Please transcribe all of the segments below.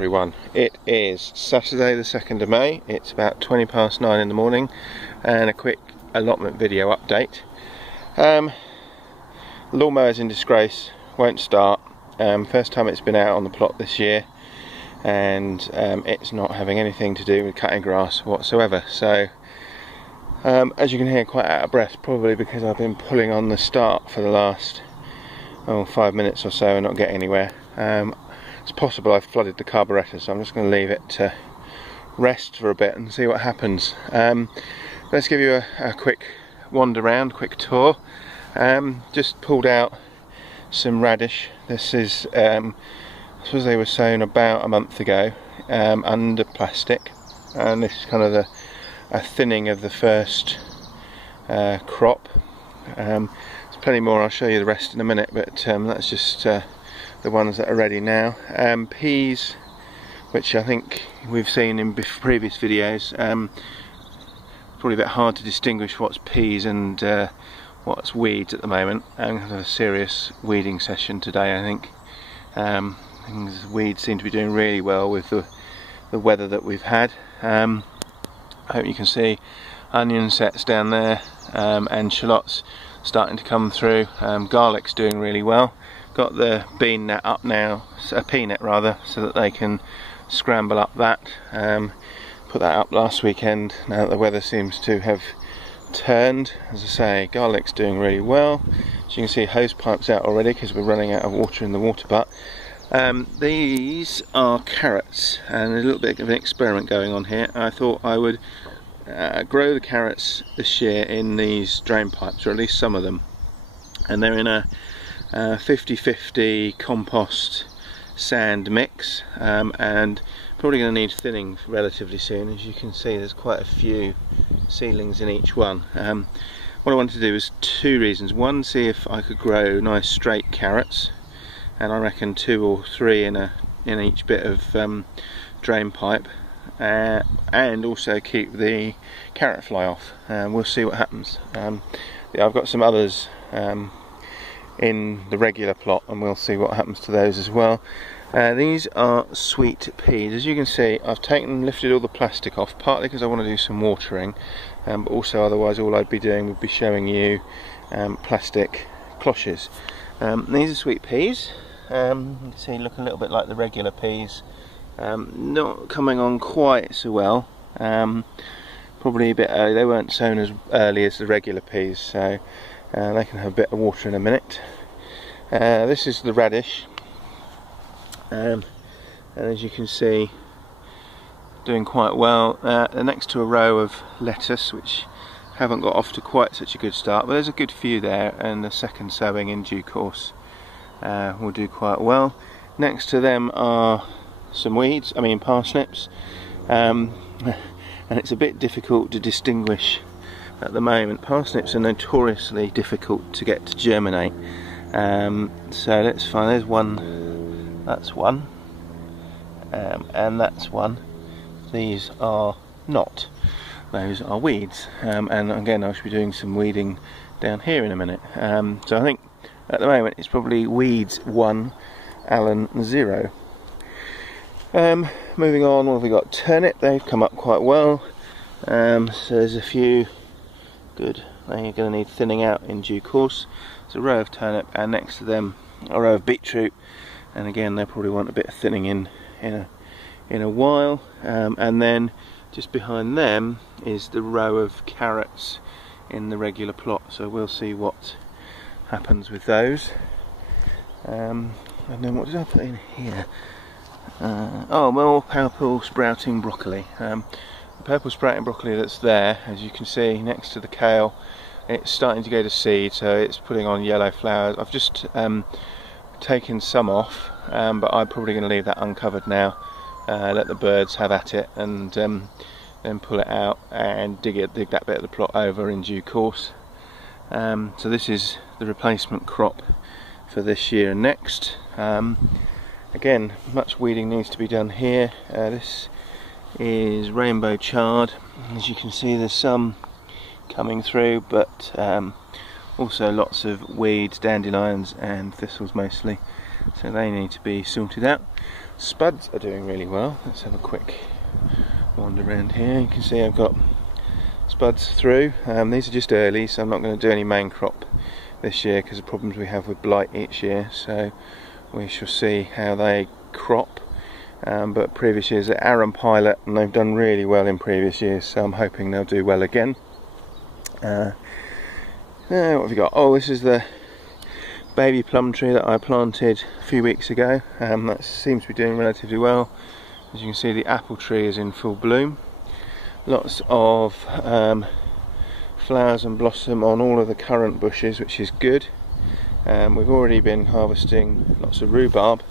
everyone. It is Saturday the 2nd of May. It's about 20 past 9 in the morning, and a quick allotment video update. Lawnmower's in disgrace, won't start. First time it's been out on the plot this year, and it's not having anything to do with cutting grass whatsoever. So as you can hear, quite out of breath, probably because I've been pulling on the start for the last 5 minutes or so and not getting anywhere. It's possible I've flooded the carburettor, so I'm just going to leave it to rest for a bit and see what happens. Let's give you a quick wander around, quick tour. Just pulled out some radish. This is, I suppose they were sown about a month ago under plastic, and this is kind of a thinning of the first crop. There's plenty more, I'll show you the rest in a minute, but that's just the ones that are ready now. Peas, which I think we've seen in previous videos, probably a bit hard to distinguish what's peas and what's weeds at the moment. I'm going to have a serious weeding session today, I think. Weeds seem to be doing really well with the weather that we've had. I hope you can see onion sets down there, and shallots starting to come through. Garlic's doing really well. Got the bean net up now, a pea net rather, so that they can scramble up that. Put that up last weekend, now that the weather seems to have turned. As I say, garlic's doing really well. As you can see, hose pipes out already because we're running out of water in the water butt. These are carrots, and there's a little bit of an experiment going on here. I thought I would grow the carrots this year in these drain pipes, or at least some of them, and they're in a 50-50 compost sand mix, and probably going to need thinning relatively soon. As you can see, there's quite a few seedlings in each one. What I wanted to do was two reasons. One, see if I could grow nice straight carrots, and I reckon 2 or 3 in each bit of drain pipe, and also keep the carrot fly off. We'll see what happens. Yeah, I've got some others in the regular plot, and we'll see what happens to those as well. These are sweet peas. As you can see, I've lifted all the plastic off, partly because I want to do some watering, but also otherwise all I'd be doing would be showing you plastic cloches. These are sweet peas. You can see, look a little bit like the regular peas. Not coming on quite so well. Probably a bit early. They weren't sown as early as the regular peas, so they can have a bit of water in a minute. This is the radish, and as you can see, doing quite well. They're next to a row of lettuce, which haven't got off to quite such a good start, but there's a good few there, and the second sowing in due course will do quite well. Next to them are some weeds, parsnips, and it's a bit difficult to distinguish at the moment. Parsnips are notoriously difficult to get to germinate, so let's find, there's one, that's one, and that's one. These are not, those are weeds, and again I should be doing some weeding down here in a minute. So I think at the moment it's probably weeds 1, Allen 0. Moving on, what have we got? Turnip, they've come up quite well. So there's a few good, they're going to need thinning out in due course. There's a row of turnip, and next to them a row of beetroot, and again they probably want a bit of thinning in a while. And then just behind them is the row of carrots in the regular plot, so we'll see what happens with those. And then what did I put in here? Oh, more purple sprouting broccoli. The purple sprouting broccoli that's there, as you can see next to the kale, it's starting to go to seed, so it's putting on yellow flowers. I've just taken some off, but I'm probably going to leave that uncovered now, let the birds have at it, and then pull it out and dig that bit of the plot over in due course. So this is the replacement crop for this year and next. Again, much weeding needs to be done here. This is rainbow chard. As you can see, there's some coming through, but also lots of weeds, dandelions and thistles mostly, so they need to be sorted out. Spuds are doing really well. Let's have a quick wander around here. You can see I've got spuds through. These are just early, so I'm not going to do any main crop this year because of the problems we have with blight each year, so we shall see how they crop. But previous years they're Aran Pilot and they've done really well in previous years, so I'm hoping they'll do well again. What have we got? Oh, this is the baby plum tree that I planted a few weeks ago. That seems to be doing relatively well. As you can see, the apple tree is in full bloom. Lots of flowers and blossom on all of the currant bushes, which is good. We've already been harvesting lots of rhubarb.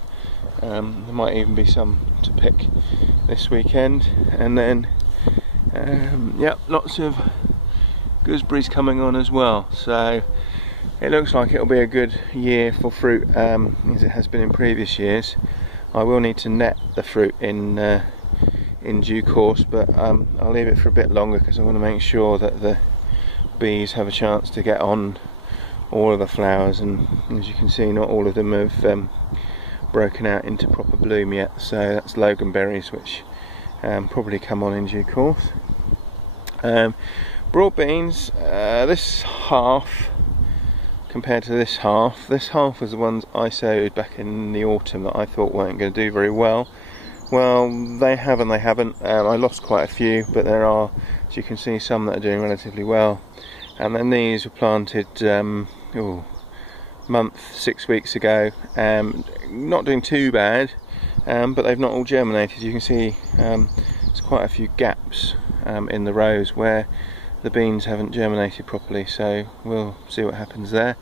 There might even be some to pick this weekend, and then yeah, lots of gooseberries coming on as well. So it looks like it'll be a good year for fruit, as it has been in previous years. I will need to net the fruit in due course, but I'll leave it for a bit longer because I want to make sure that the bees have a chance to get on all of the flowers, and as you can see, not all of them have broken out into proper bloom yet. So that's loganberries, which probably come on in due course. Broad beans, this half compared to this half was the ones I sowed back in the autumn that I thought weren't going to do very well. Well, they have and they haven't. I lost quite a few, but there are, as you can see, some that are doing relatively well. And then these were planted month, 6 weeks ago, not doing too bad, but they've not all germinated. You can see there's quite a few gaps in the rows where the beans haven't germinated properly, so we'll see what happens there.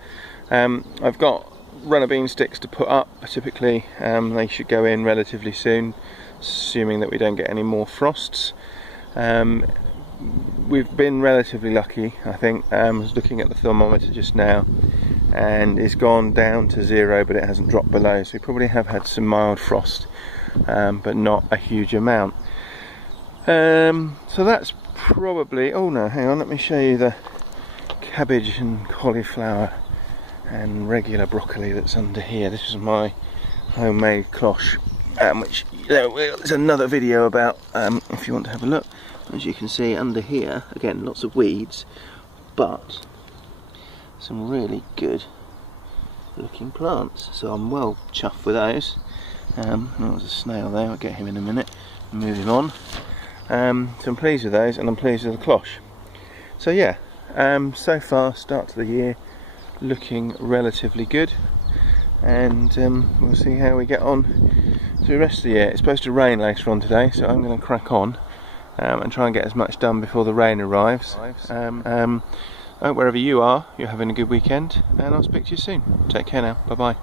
I've got runner bean sticks to put up. Typically they should go in relatively soon, assuming that we don't get any more frosts. We've been relatively lucky, I think. I was looking at the thermometer just now and it's gone down to 0, but it hasn't dropped below, so we probably have had some mild frost, but not a huge amount. So that's probably, oh no, hang on, let me show you the cabbage and cauliflower and regular broccoli that's under here. This is my homemade cloche, which there's another video about if you want to have a look. As you can see under here, again, lots of weeds, but some really good looking plants, so I'm well chuffed with those. There was a snail there, I'll get him in a minute and move him on. So I'm pleased with those, and I'm pleased with the cloche. So yeah, so far, start to the year looking relatively good, and we'll see how we get on through the rest of the year. It's supposed to rain later on today, so I'm going to crack on and try and get as much done before the rain arrives. Wherever you are, you're having a good weekend, and I'll speak to you soon. Take care now, bye bye.